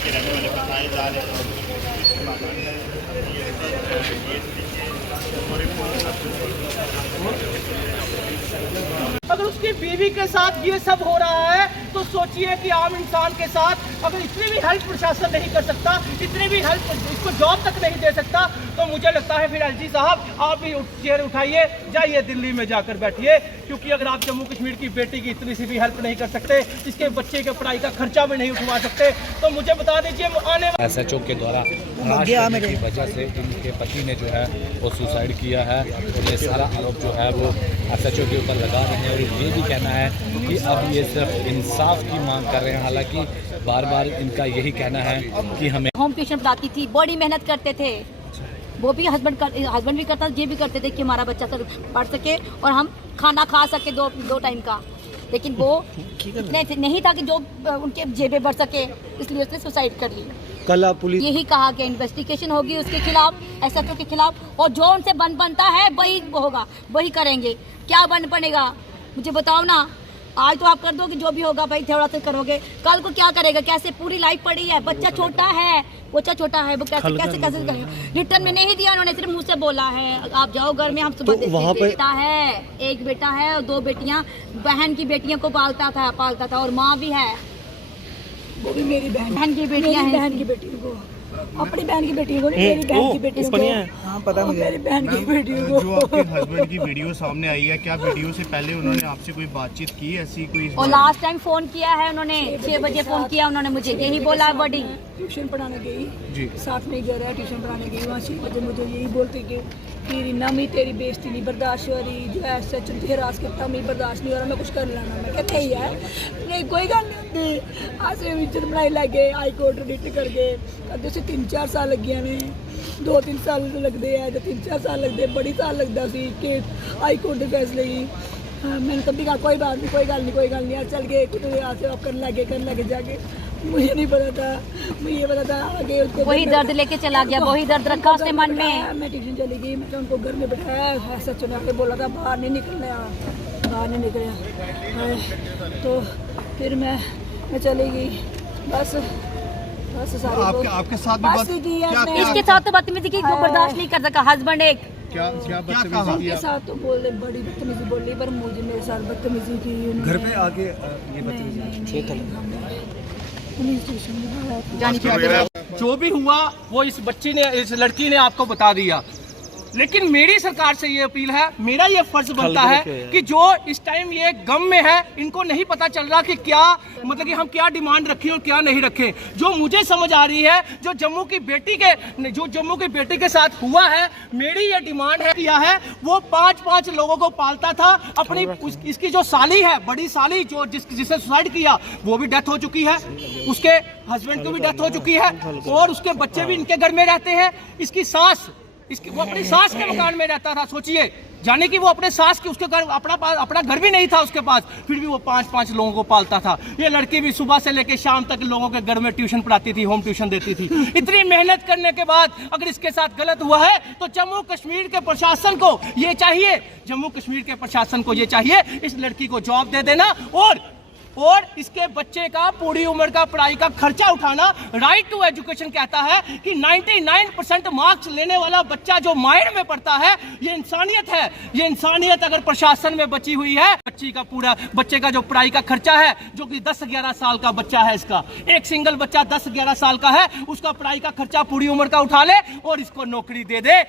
के रहने वाले बताए जा रहे हैं। अगर उसकी बीवी के साथ ये सब हो रहा है तो सोचिए कि आम इंसान के साथ अगर इतनी भी हेल्प प्रशासन नहीं कर सकता, इतनी भी हेल्प इसको जॉब तक नहीं दे सकता, तो मुझे लगता है फिर एलजी साहब आप भी चेयर उठाइए, जाइए दिल्ली में जाकर बैठिए। क्योंकि अगर आप जम्मू कश्मीर की बेटी की इतनी सी भी हेल्प नहीं कर सकते, इसके बच्चे के पढ़ाई का खर्चा भी नहीं उठवा सकते, तो मुझे बता दीजिए आने एसएचओ के द्वारा हरास करने की वजह से इनके पति ने जो है वो सुसाइड किया है और ये सारा आरोप जो है वो एसएचओ के ऊपर लगा रहे हैं। और ये भी कहना है कि अब ये सिर्फ इंसाफ की मांग कर रहे हैं। हालांकि बार बार इनका यही कहना है कि हमें होम ट्यूशन पढ़ाती थी, बड़ी मेहनत करते थे, वो भी हस्बैंड भी करता, ये भी करते थे कि हमारा बच्चा सर पढ़ सके और हम खाना खा सके दो टाइम का। लेकिन वो नहीं था कि जो उनके जेबें बढ़ सके, इसलिए उसने सुसाइड कर ली। कल पुलिस यही कहा कि इन्वेस्टिगेशन होगी उसके खिलाफ, एसएचओ के खिलाफ, और जो उनसे बनता है वही होगा, वही करेंगे। क्या बनेगा मुझे बताओ ना। आज तो आप कर दोगे जो भी होगा भाई, थोड़ा सा करोगे, कल को क्या करेगा? कैसे पूरी लाइफ पड़ी है, बच्चा छोटा है, वो कैसे करेगा? रिटर्न में नहीं दिया उन्होंने, सिर्फ मुंह से बोला है आप जाओ घर में, हम सुबह तो वहाँ पे एक बेटा है और 2 बेटियां, बहन की बेटियों को पालता था और माँ भी है, वो भी मेरी बहन की बेटियां हैं, बहन की बेटी को, अपनी बहन की बेटी को, मेरी बहन की बेटी को। हाँ पता मुझे, मेरी बहन की बेटी को। जो आपके हस्बैंड की वीडियो सामने आई है, क्या वीडियो से पहले उन्होंने आपसे कोई बातचीत की ऐसी कोई? और लास्ट टाइम फोन किया है उन्होंने, 6 बजे फोन किया उन्होंने मुझे, यही बोला बॉडी ट्यूशन पढ़ाने गई जी, साथ में घर है, ट्यूशन पढ़ाने गई, वहाँ 6 बजे मुझे यही बोलते कि रीना मी तेरी बेइज्जती नहीं बर्दाश्त हो रही, जो ऐसा चुनती हरास करता मैं बर्दाश्त नहीं हो रहा, मैं कुछ कर लेना। मैं कहते ही है नहीं कोई गल नहीं होती, अस इज्जत बनाई लगे, हाई कोर्ट रिट कर गए, कदे से 3-4 साल लगिया ने, 2-3 साल लगते हैं, 3-4 साल लगते, बड़ी साल लगता सी कि हाई कोर्ट के फैसले की। मैंने कभी कहा कोई बात नहीं, कोई गल नहीं, चल गए करने लगे जाके, मुझे नहीं पता था, मुझे पता था आगे उसको वही दर्द लेके चला गया, वही दर्द रखा उसने मन में। मैं ट्यूशन चली गई, मैं उनको घर में बैठाया, सच ने आके बोला था बाहर नहीं निकलना, बाहर नहीं निकला, तो फिर मैं चली गई, बस सारी आपके साथ भी बस की है। इसके साथ तो बदतमीजी की बर्दाश्त नहीं कर सका हस्बैंड एक। क्या बदतमीजी के साथ तो बोले, बड़ी बदतमीजी बोली, पर मुझे मेरे साथ बदतमीजी की घर पे आके ये बदतमीजी पुलिस स्टेशन में। जो भी हुआ वो इस लड़की ने आपको बता दिया। लेकिन मेरी सरकार से ये अपील है, मेरा ये फर्ज बनता है कि जो इस टाइम ये गम में है, इनको नहीं पता चल रहा कि क्या मतलब कि हम क्या डिमांड रखें और क्या नहीं रखें। जो मुझे समझ आ रही है, जो जम्मू की बेटी के साथ हुआ है, मेरी ये डिमांड है किया है, वो 5-5 लोगों को पालता था। अपनी इसकी जो साली है, बड़ी साली जो जिसने सुसाइड किया, वो भी डेथ हो चुकी है, उसके हस्बैंड की भी डेथ हो चुकी है, और उसके बच्चे भी इनके घर में रहते हैं। इसकी सास वो अपनी सास के मकान में रहता था, सोचिए, जाने कि वो अपने सास के उसके घर अपना घर भी नहीं था उसके पास, फिर भी वो 5-5 लोगों को पालता था। ये लड़की भी सुबह से लेकर शाम तक लोगों के घर में ट्यूशन पढ़ाती थी, होम ट्यूशन देती थी। इतनी मेहनत करने के बाद अगर इसके साथ गलत हुआ है तो जम्मू कश्मीर के प्रशासन को ये चाहिए, इस लड़की को जॉब दे देना और इसके बच्चे का पूरी उम्र का पढ़ाई का खर्चा उठाना। राइट टू एजुकेशन कहता है कि 99% मार्क्स लेने वाला बच्चा जो माइंड में पढ़ता है, ये इंसानियत है। ये इंसानियत अगर प्रशासन में बची हुई है, बच्चे का जो पढ़ाई का खर्चा है, जो कि 10-11 साल का बच्चा है, इसका एक सिंगल बच्चा 10-11 साल का है, उसका पढ़ाई का खर्चा पूरी उम्र का उठा ले और इसको नौकरी दे दे।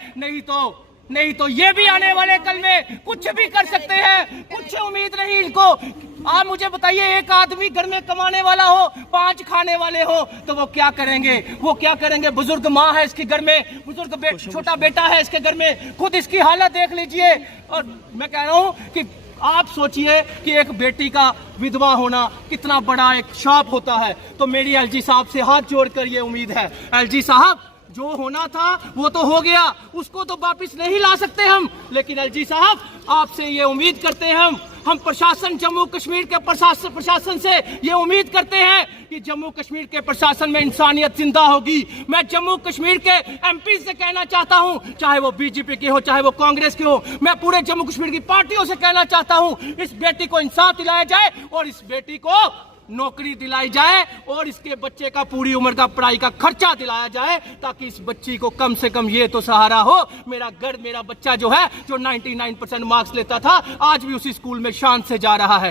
नहीं तो ये भी आने वाले कल में कुछ भी कर सकते हैं, कुछ उम्मीद नहीं इनको। आप मुझे बताइए, एक आदमी घर में कमाने वाला हो, 5 खाने वाले हो, तो वो क्या करेंगे? बुजुर्ग माँ है इसके घर में, छोटा बेटा है इसके घर में, खुद इसकी हालत देख लीजिए। और मैं कह रहा हूँ कि आप सोचिए कि एक बेटी का विधवा होना कितना बड़ा एक शाप होता है। तो मेरी एलजी साहब से हाथ जोड़कर ये उम्मीद है, एलजी साहब, जो होना था वो तो हो गया, उसको तो वापस नहीं ला सकते हम, लेकिन एलजी साहब आपसे ये उम्मीद करते हैं हम प्रशासन, जम्मू कश्मीर के प्रशासन से ये उम्मीद करते हैं कि जम्मू कश्मीर के प्रशासन में इंसानियत जिंदा होगी। मैं जम्मू कश्मीर के एमपी से कहना चाहता हूं, चाहे वो बीजेपी के हो, चाहे वो कांग्रेस के हो, मैं पूरे जम्मू कश्मीर की पार्टियों से कहना चाहता हूं, इस बेटी को इंसाफ दिलाया जाए और इस बेटी को नौकरी दिलाई जाए और इसके बच्चे का पूरी उम्र का पढ़ाई का खर्चा दिलाया जाए, ताकि इस बच्ची को कम से कम ये तो सहारा हो। मेरा घर, मेरा बच्चा जो है, जो 99% मार्क्स लेता था, आज भी उसी स्कूल में शान से जा रहा है।